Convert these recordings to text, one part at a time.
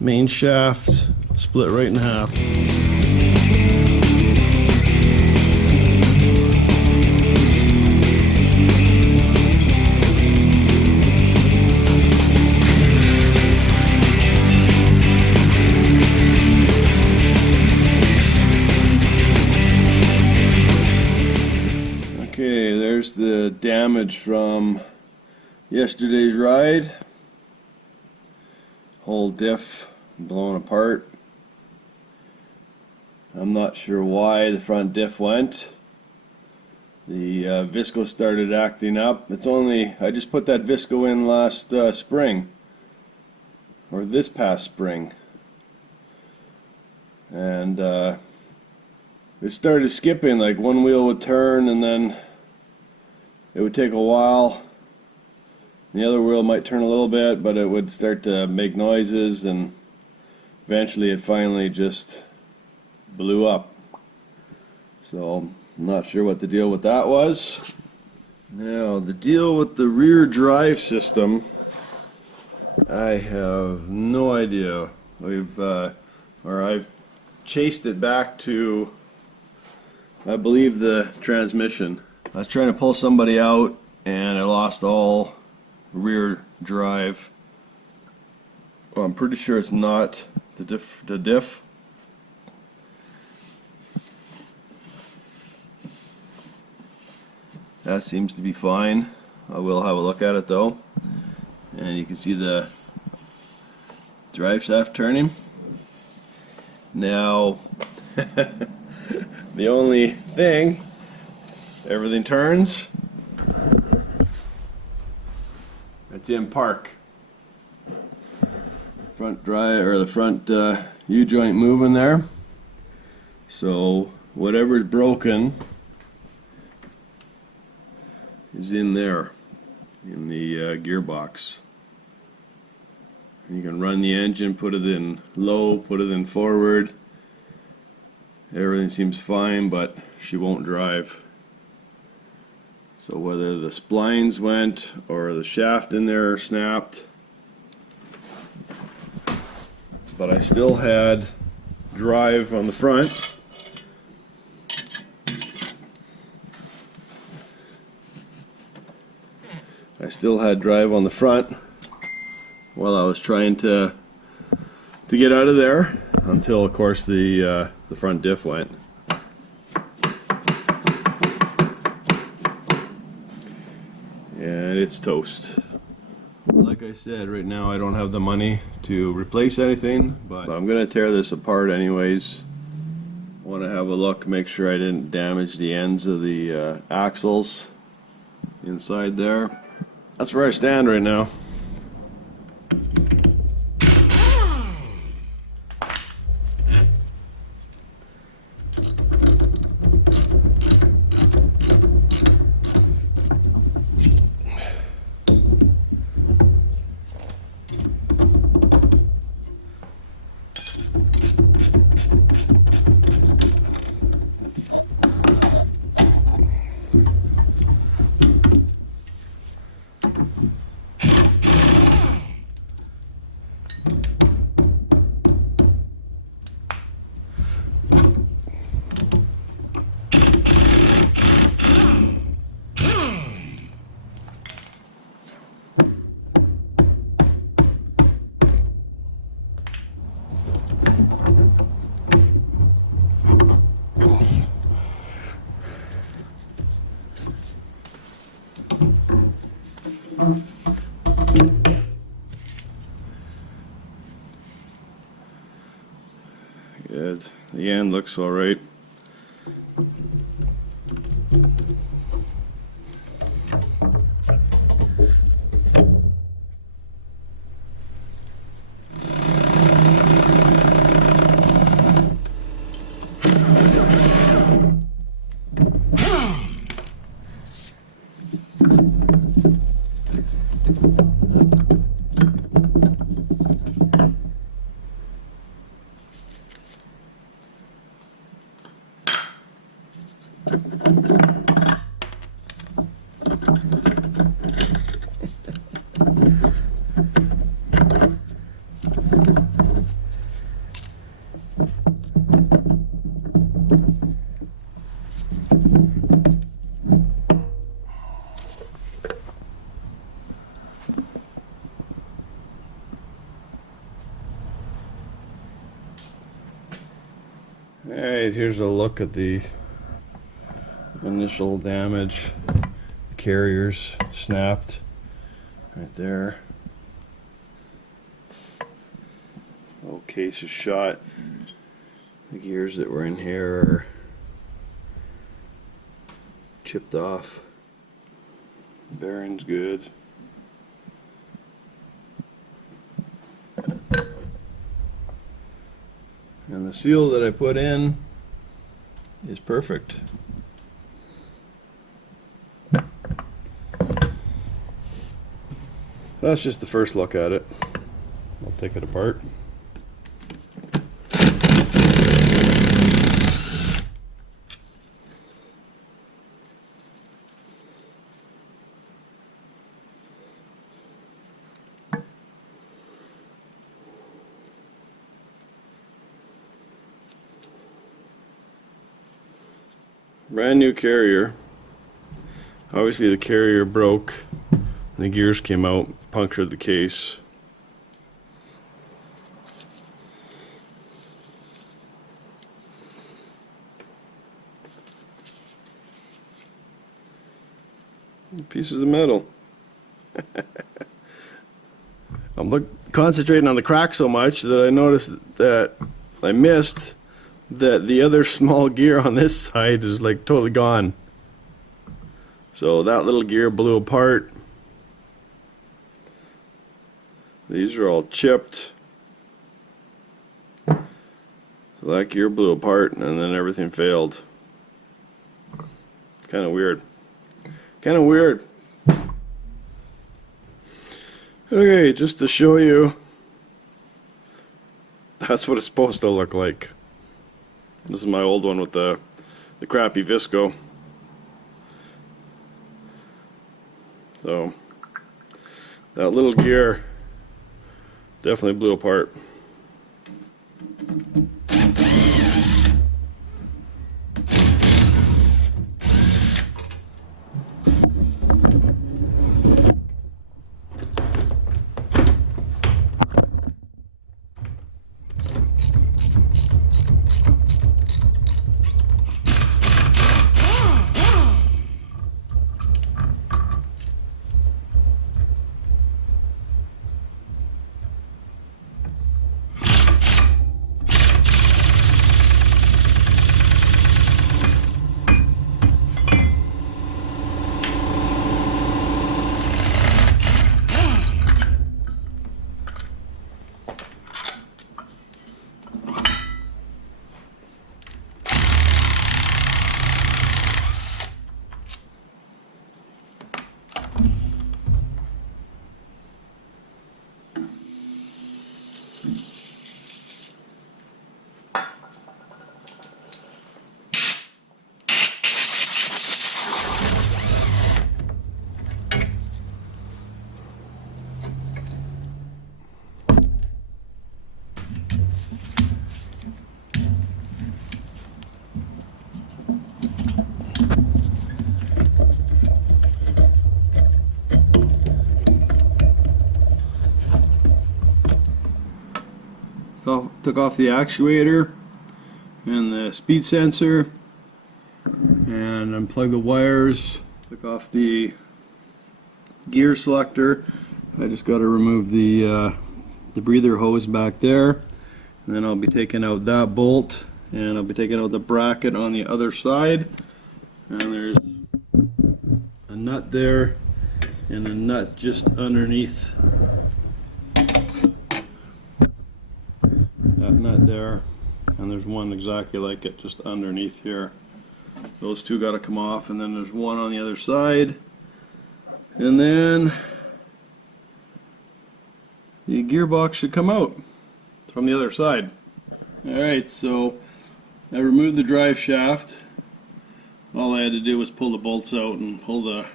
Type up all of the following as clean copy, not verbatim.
main shaft split right in half. Okay, there's the damage from yesterday's ride. Whole diff blown apart. I'm not sure why the front diff went. The visco started acting up. I just put that visco in last spring, or this past spring, and it started skipping. Like one wheel would turn and then it would take a while. The other wheel might turn a little bit, but it would start to make noises, and eventually it finally just blew up. So I'm not sure what the deal with that was. Now the deal with the rear drive system, I have no idea. I've chased it back to, I believe, the transmission. I was trying to pull somebody out and I lost all rear drive. Well, I'm pretty sure it's not the diff. That seems to be fine. I will have a look at it though. And you can see the drive shaft turning. Now the only thing, everything turns. It's in park. Front drive, or the front U-joint moving there. So whatever's broken is in there, in the gearbox. And you can run the engine, put it in low, put it in forward. Everything seems fine, but she won't drive. So whether the splines went or the shaft in there snapped, but I still had drive on the front. While I was trying to get out of there, until of course the front diff went. And it's toast. Like I said, right now I don't have the money to replace anything, but I'm gonna tear this apart anyways. I want to have a look, make sure I didn't damage the ends of the axles inside there. That's where I stand right now. Good. The end looks all right. Alright, here's a look at the initial damage. The carrier's snapped right there. Whole case is shot. The gears that were in here are chipped off. Bearing's good. And the seal that I put in is perfect. That's just the first look at it. I'll take it apart. Brand new carrier. Obviously the carrier broke, the gears came out, punctured the case. Pieces of metal. I'm concentrating on the crack so much that I noticed that I missed that the other small gear on this side is like totally gone. So that little gear blew apart. These are all chipped. So that gear blew apart and then everything failed. Kind of weird. Kind of weird. Okay, just to show you, that's what it's supposed to look like. This is my old one with the crappy Visco. So that little gear definitely blew apart. Took off the actuator and the speed sensor and unplugged the wires, took off the gear selector. I just got to remove the breather hose back there, and then I'll be taking out that bolt, and I'll be taking out the bracket on the other side, and there's a nut there and a nut just underneath that nut there, and there's one exactly like it just underneath here. Those two got to come off, and then there's one on the other side, and then the gearbox should come out from the other side. Alright, so I removed the drive shaft. All I had to do was pull the bolts out and pull the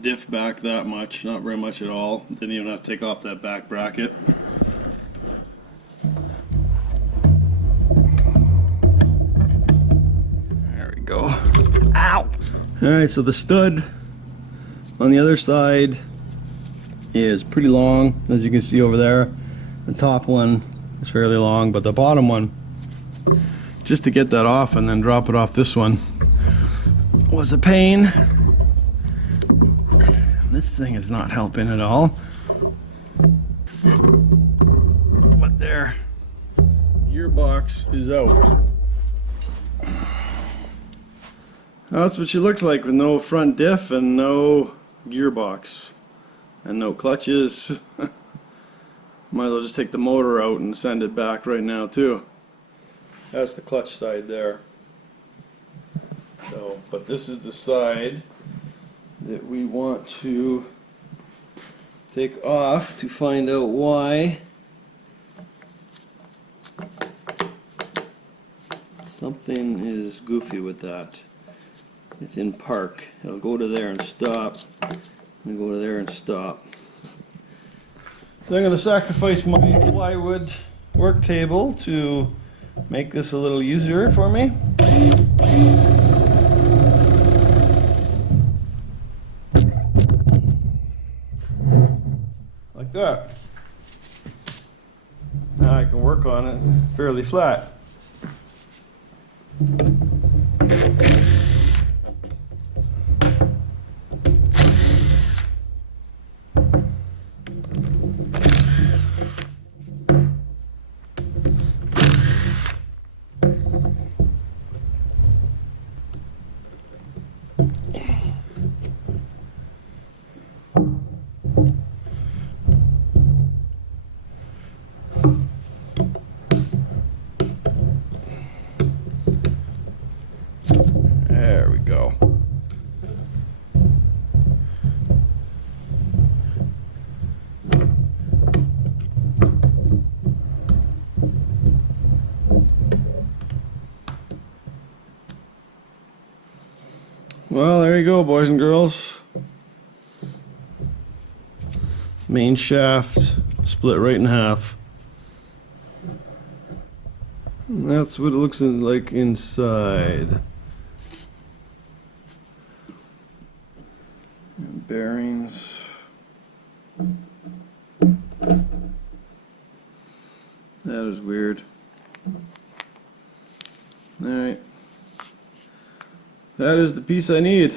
diff back that much, not very much at all. Didn't even have to take off that back bracket. Go. Ow! Alright, so the stud on the other side is pretty long, as you can see over there. The top one is fairly long, but the bottom one just to get that off and then drop it off this one was a pain. This thing is not helping at all. But there, gearbox is out. That's what she looks like with no front diff and no gearbox and no clutches. Might as well just take the motor out and send it back right now too. That's the clutch side there. So, but this is the side that we want to take off to find out why something is goofy with that. It's in park. It'll go to there and stop, and go to there and stop. So I'm going to sacrifice my plywood work table to make this a little easier for me. Like that. Now I can work on it fairly flat. There we go. Well, there you go, boys and girls. Main shaft split right in half. And that's what it looks like inside. And bearings. That is weird. Alright. That is the piece I need.